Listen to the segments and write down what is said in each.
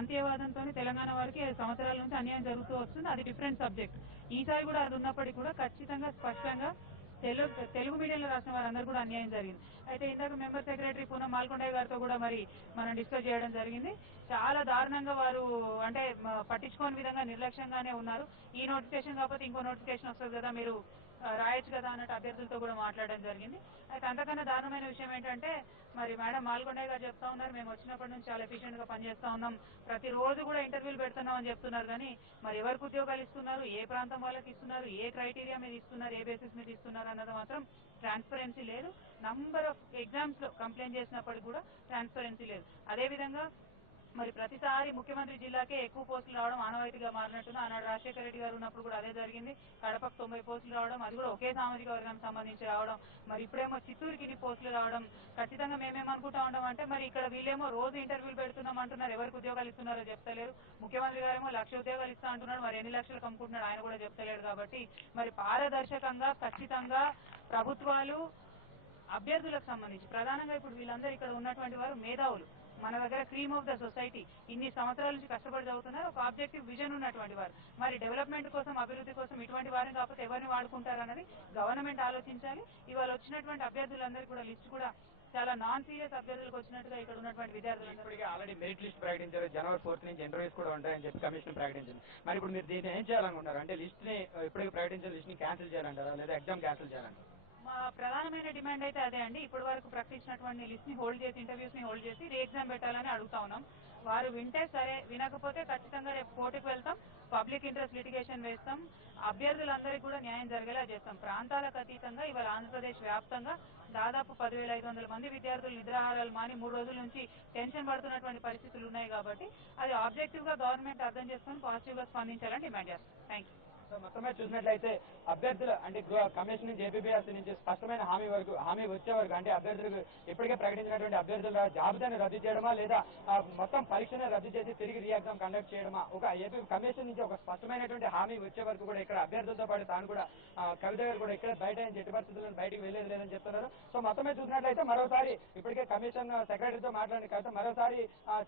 ప్రాంతీయవాదంతో తెలంగాణ వారికి 5 సంవత్సరాల నుంచి అన్యాయం జరుగుతూ వస్తుంది. అది డిఫరెంట్ సబ్జెక్ట్. ఈసారి కూడా అది ఉన్నప్పటికీ కూడా ఖచ్చితంగా స్పష్టంగా తెలుగు మీడియంలో రాసిన వారందరూ కూడా అన్యాయం జరిగింది. అయితే ఇందాక మెంబర్ సెక్రటరీ పూనం మాల్కొండయ్య గారితో కూడా మరి మనం డిస్కస్ చేయడం జరిగింది. చాలా దారుణంగా వారు అంటే పట్టించుకోని విధంగా నిర్లక్ష్యంగానే ఉన్నారు. ఈ నోటిఫికేషన్ కాకపోతే ఇంకో నోటిఫికేషన్ వస్తుంది కదా, మీరు రాయొచ్చు కదా అన్నట్టు అభ్యర్థులతో కూడా మాట్లాడడం జరిగింది. అయితే అంతకన్నా దారుణమైన విషయం ఏంటంటే మరి మేడం మాల్కొండయ్య గారు చెప్తా ఉన్నారు, మేము వచ్చినప్పటి నుంచి చాలా ఎఫిషియెంట్ గా పనిచేస్తా ఉన్నాం, ప్రతిరోజు కూడా ఇంటర్వ్యూలు పెడుతున్నాం అని చెప్తున్నారు. కానీ మరి ఎవరికి ఉద్యోగాలు ఇస్తున్నారు, ఏ ప్రాంతం వాళ్ళకి ఇస్తున్నారు, ఏ క్రైటీరియా మీద ఇస్తున్నారు, ఏ బేసిస్ మీద ఇస్తున్నారు అన్నది మాత్రం ట్రాన్స్పరెన్సీ లేదు. నంబర్ ఆఫ్ ఎగ్జామ్స్ లో కంప్లైంట్ చేసినప్పటికీ కూడా ట్రాన్స్పరెన్సీ లేదు. అదేవిధంగా మరి ప్రతిసారి ముఖ్యమంత్రి జిల్లాకే ఎక్కువ పోస్టులు రావడం ఆనవాయితీగా మారినట్టుంది. ఆనాడు రాజశేఖర రెడ్డి గారు ఉన్నప్పుడు కూడా అదే జరిగింది. కడపకు 90 పోస్టులు రావడం, అది కూడా ఒకే సామాజిక వర్గానికి సంబంధించి రావడం. మరి ఇప్పుడేమో చిత్తూరుకి ఇన్ని పోస్టులు రావడం. ఖచ్చితంగా మేమేమనుకుంటా ఉంటాం అంటే మరి ఇక్కడ వీళ్ళేమో రోజు ఇంటర్వ్యూలు పెడుతున్నాం అంటున్నారు, ఎవరికి ఉద్యోగాలు ఇస్తున్నారో చెప్తలేరు. ముఖ్యమంత్రి గారేమో 1,00,000 ఉద్యోగాలు ఇస్తా అంటున్నాడు, మరి ఎన్ని లక్షలకు అమ్ముకుంటున్నాడు ఆయన కూడా చెప్తలేడు. కాబట్టి మరి పారదర్శకంగా ఖచ్చితంగా ప్రభుత్వాలు అభ్యర్థులకు సంబంధించి ప్రధానంగా ఇప్పుడు వీళ్ళందరూ ఇక్కడ ఉన్నటువంటి వారు మేధావులు, మన దగ్గర క్రీమ్ ఆఫ్ ద సొసైటీ, ఇన్ని సంవత్సరాల నుంచి కష్టపడి చదువుతున్నారు, ఒక ఆబ్జెక్టివ్ విజన్ ఉన్నటువంటి వారు. మరి డెవలప్మెంట్ కోసం అభివృద్ధి కోసం ఇటువంటి వారిని కాకపోతే ఎవరిని వాడుకుంటారు అన్నది గవర్నమెంట్ ఆలోచించాలి. ఇవాళ వచ్చినటువంటి అభ్యర్థులందరికీ కూడా లిస్ట్ కూడా చాలా నాన్ సీరియస్ అభ్యర్థులకు వచ్చినట్టుగా ఇక్కడ ఉన్నటువంటి విద్యార్థులు ఆల్రెడీ మెరిట్ లిస్ట్ ప్రకటించారు. జనవరి 4 నుంచి ఇంటర్వ్యూస్ కూడా ఉంటాయని చెప్పి కమిషన్ ప్రకటించింది. మరి ఇప్పుడు మీరు దీన్ని ఏం చేయాలనుకుంటారు? అంటే లిస్ట్ ని ఇప్పటికే ప్రకటించిన లిస్ట్ ని క్యాన్సిల్ చేయాలంటారా, లేదా ఎగ్జామ్ క్యాన్సిల్ చేయాలంటారా? మా ప్రధానమైన డిమాండ్ అయితే అదే అండి. ఇప్పటి వరకు ప్రకటించినటువంటి లిస్ట్ ని హోల్డ్ చేసి, ఇంటర్వ్యూస్ ని హోల్డ్ చేసి రీ ఎగ్జామ్ పెట్టాలని అడుగుతా ఉన్నాం. వారు వింటే సరే, వినకపోతే ఖచ్చితంగా రేపు కోర్టుకు వెళ్తాం, పబ్లిక్ ఇంట్రెస్ట్ లిటిగేషన్ వేస్తాం, అభ్యర్థులందరికీ కూడా న్యాయం జరిగేలా చేస్తాం. ప్రాంతాలకు అతీతంగా ఇవాళ ఆంధ్రప్రదేశ్ వ్యాప్తంగా దాదాపు 10,500 మంది విద్యార్థులు నిద్రాహారాలు మాని 3 రోజుల నుంచి టెన్షన్ పడుతున్నటువంటి పరిస్థితులు ఉన్నాయి. కాబట్టి అది ఆబ్జెక్టివ్ గా గవర్నమెంట్ అర్థం చేసుకుని పాజిటివ్ గా స్పందించాలని డిమాండ్ చేస్తాం. Thank you. మొత్తమే చూసినట్లయితే అభ్యర్థులు అంటే కమిషన్ నుంచి ఏపీఎస్సీ నుంచి స్పష్టమైన హామీ వచ్చే వరకు అంటే అభ్యర్థులకు ఇప్పటికే ప్రకటించినటువంటి అభ్యర్థుల జాబితాను రద్దు చేయడమా, లేదా మొత్తం పరీక్షను రద్దు చేసి తిరిగి రీ ఎగ్జామ్ కండక్ట్ చేయడమా, ఒక ఏపీ కమిషన్ నుంచి ఒక స్పష్టమైనటువంటి హామీ వచ్చే వరకు కూడా ఇక్కడ అభ్యర్థులతో పాటు తాను కూడా కవిత గారు కూడా ఇక్కడ బయట ఎట్టి పరిస్థితులను బయటకు వెళ్లేది లేదని చెప్తున్నారు. సో మొత్తమే చూసినట్లయితే మరోసారి ఇప్పటికే కమిషన్ సెక్రటరీతో మాట్లాడిన కవిత మరోసారి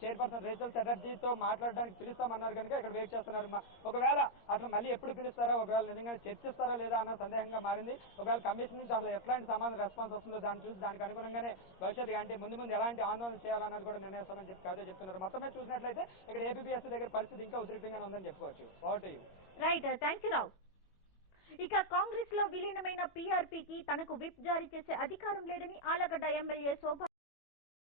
చైర్పర్సన్ రేచల్ చటర్జీతో మాట్లాడడానికి పిలుస్తామన్నారు కనుక ఇక్కడ వెయిట్ చేస్తున్నారు. ఒకవేళ అసలు మళ్ళీ ఎప్పుడు పిలుస్తారో, ఒకవేళ నిజంగా చర్చిస్తారా లేదా అన్న సందేహంగా మారింది. ఒకవేళ కమిషన్ నుంచి అసలు ఎట్లాంటి సమాధాన రెస్పాన్స్ వస్తుందో దాన్ని చూసి దానికి అనుగుణంగానే భవిష్యత్తు అంటే ముందు ఎలాంటి ఆందోళన చేయాలన్నది కూడా నిర్ణయిస్తామని చెప్పి కవిత చెప్తున్నారు. మొత్తమే చూసినట్లయితే ఇక్కడ ఏపీఎస్సీ దగ్గర పరిస్థితి ఇంకా ఉద్రిక్తంగానే ఉందని చెప్పుకోవచ్చు. రైట్, థ్యాంక్ యూ రావు. ఇక కాంగ్రెస్ లో విలీనమైన పీఆర్పీకి తనకు విప్ జారీ చేసే అధికారం లేదని ఆలగడ్డ ఎమ్మెల్యే శోభా